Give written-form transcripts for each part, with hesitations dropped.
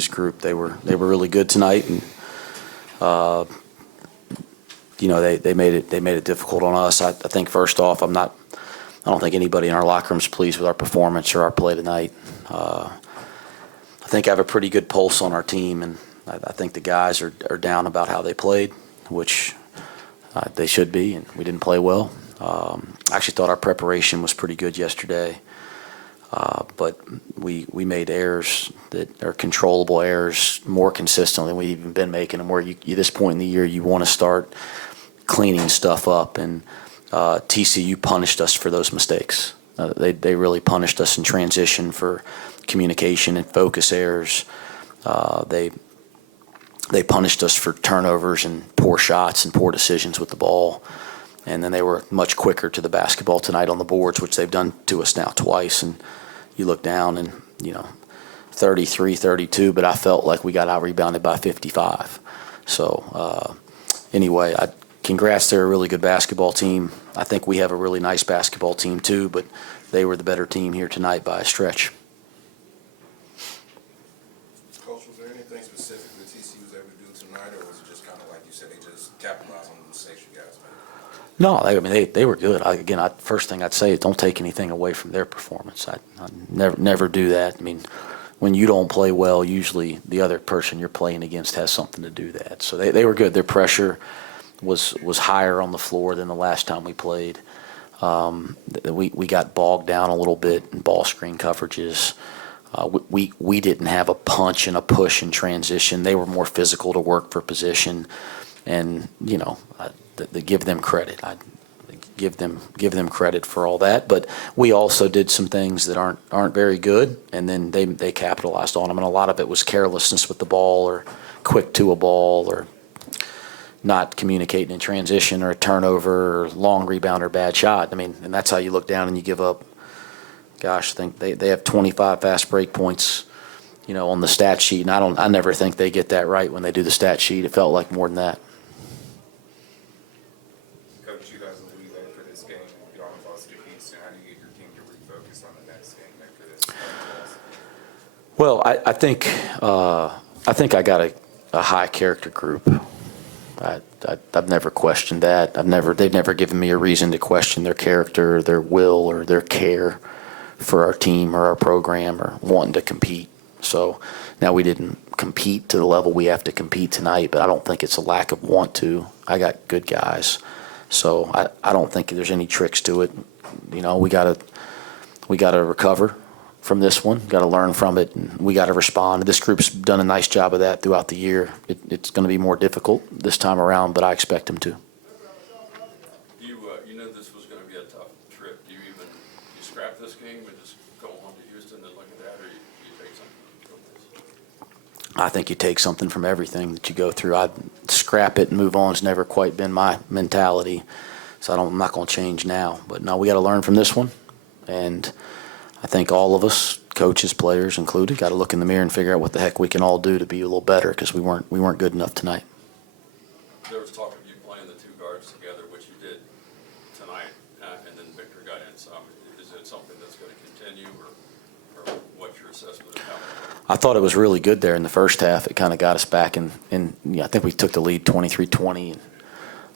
his group. They were really good tonight, and they made it difficult on us. I think first off, I don't think anybody in our locker room is pleased with our performance or our play tonight. I think I have a pretty good pulse on our team, and I think the guys are down about how they played, which they should be, and we didn't play well. I actually thought our preparation was pretty good yesterday, but we made errors that are controllable errors more consistently than we've even been making them, where at this point in the year you want to start cleaning stuff up, and TCU punished us for those mistakes. They really punished us in transition for communication and focus errors. They punished us for turnovers and poor shots and poor decisions with the ball. And then they were much quicker to the basketball tonight on the boards, which they've done to us now twice. And you look down and, 33-32, but I felt like we got out-rebounded by 55. So anyway, congrats, they're a really good basketball team. I think we have a really nice basketball team too, but they were the better team here tonight by a stretch. Coach, was there anything specific that TCU was able to do tonight, or was it just kind of like you said, they just capitalized on the mistakes you guys made? No, they were good. First thing I'd say is don't take anything away from their performance. I never do that. I mean, when you don't play well, usually the other person you're playing against has something to do that. So they were good. Their pressure was higher on the floor than the last time we played. We got bogged down a little bit in ball screen coverages. We didn't have a punch and a push in transition. They were more physical to work for position, and they give them credit. I give them credit for all that. But we also did some things that aren't very good, and then they capitalized on them. And a lot of it was carelessness with the ball, or quick to a ball, or not communicating in transition, or a turnover, or long rebound, or bad shot. I mean, and that's how you look down and you give up. Gosh, I think they have 25 fast break points, on the stat sheet, and I never think they get that right when they do the stat sheet. It felt like more than that. Coach, you guys will be there for this game, and you almost lost to Houston. How do you get your team to refocus on the next game after this? Well, I think I got a high character group. I've never questioned that. They've never given me a reason to question their character, or their will, or their care for our team or our program, or wanting to compete. So now we didn't compete to the level we have to compete tonight, but I don't think it's a lack of want to. I got good guys, so I don't think there's any tricks to it. We gotta recover from this one. Got to learn from it, and we got to respond. This group's done a nice job of that throughout the year. It's going to be more difficult this time around, but I expect them to. You know this was going to be a tough trip. Do you scrap this game and just go on to Houston and look at that, or you take something from this? I think you take something from everything that you go through. I'd scrap it and move on. It's never quite been my mentality, so I'm not going to change now. But no, we got to learn from this one, and I think all of us, coaches, players included, got to look in the mirror and figure out what the heck we can all do to be a little better, because we weren't good enough tonight. There was talk of you playing the two guards together, which you did tonight, and then Victor got in some. Is it something that's going to continue, or what's your assessment of how? I thought it was really good there in the first half. It kind of got us back, and I think we took the lead 23-20. And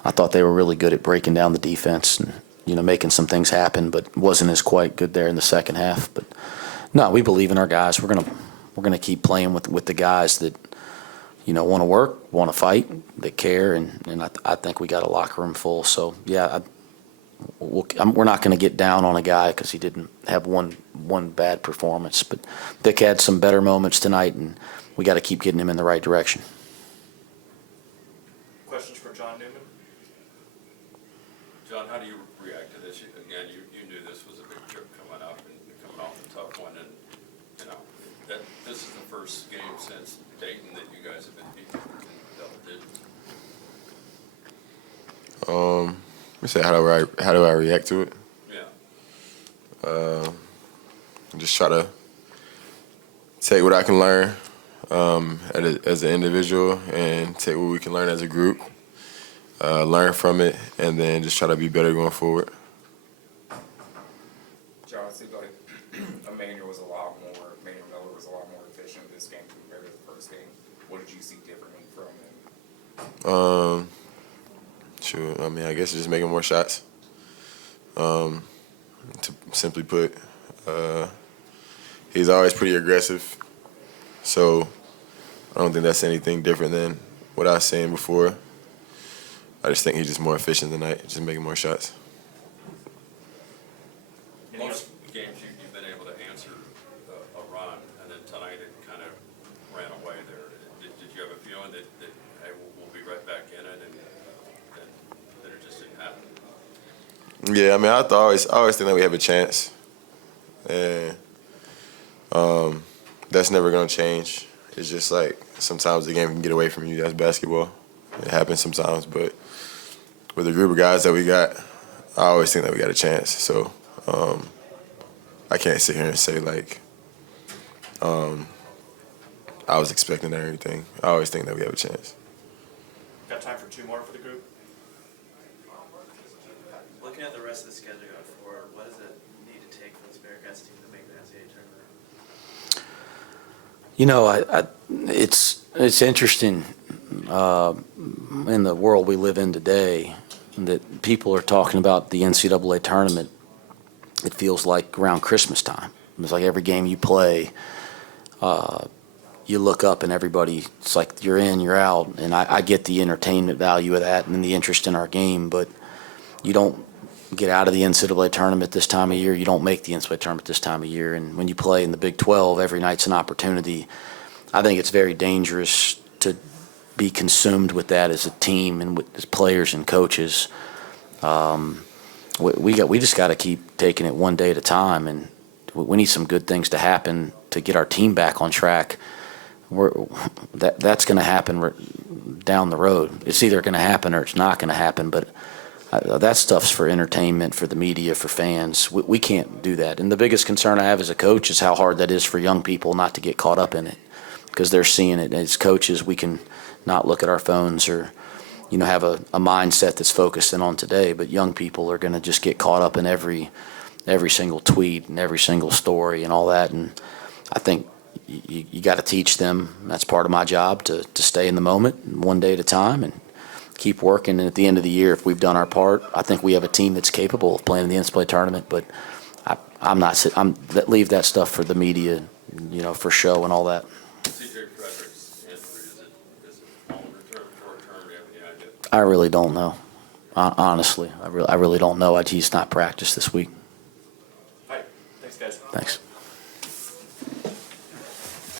I thought they were really good at breaking down the defense and making some things happen, but wasn't as quite good there in the second half. But no, we believe in our guys. We're gonna keep playing with the guys that want to work, want to fight, that care, and I think we got a locker room full. So yeah, we're not going to get down on a guy because he didn't have one bad performance. But Vic had some better moments tonight, and we got to keep getting him in the right direction. Questions for John Newman? John, how do you react to this? Again, you knew this was a big trip coming up and coming off a tough one, and that this is the first game since Dayton that you guys have been beaten in double digits. You say how do I react to it? Yeah. Just try to take what I can learn as an individual, and take what we can learn as a group. Learn from it, and then just try to be better going forward. John, it seems like Miller was a lot more efficient this game compared to the first what did you see differently from him? Sure. I mean, I guess just making more shots. To simply put, he's always pretty aggressive. So I don't think that's anything different than what I was saying before. I just think he's just more efficient tonight, just making more shots. Most games you've been able to answer a run, and then tonight it kind of ran away there. Did you have a feeling that hey, we'll be right back in it, and then it just didn't happen? Yeah, I mean, I always think that we have a chance, and that's never gonna change. It's just like sometimes the game can get away from you. That's basketball. It happens sometimes, but with the group of guys that we got, I always think that we got a chance. So I can't sit here and say like I was expecting that or anything. I always think that we have a chance. Got time for two more for the group? Looking at the rest of the schedule going forward, what does it need to take for this Bearcats team to make the NCAA tournament? You know, it's interesting in the world we live in today that people are talking about the NCAA tournament. It feels like around Christmas time. It's like every game you play, you look up and everybody, it's like you're in, you're out. And I get the entertainment value of that and the interest in our game, but you don't get out of the NCAA tournament this time of year. You don't make the NCAA tournament this time of year. And when you play in the Big 12, every night's an opportunity. I think it's very dangerous to be consumed with that as a team and as players and coaches. We just got to keep taking it one day at a time, and we need some good things to happen to get our team back on track. That's going to happen down the road. It's either going to happen or it's not going to happen, but that stuff's for entertainment, for the media, for fans. We can't do that. And the biggest concern I have as a coach is how hard that is for young people not to get caught up in it, because they're seeing it. As coaches, we can not look at our phones or have a mindset that's focused in on today, but young people are going to just get caught up in every single tweet and every single story and all that. And I think you got to teach them. That's part of my job, to stay in the moment, one day at a time, and keep working. And at the end of the year, if we've done our part, I think we have a team that's capable of playing in the NCAA tournament. But leave that stuff for the media, for show and all that. CJ Frederick's injury, is it longer term, short term? Do you have any idea? I really don't know. Honestly, I really don't know. He's not practiced this week. All right, thanks guys. Thanks.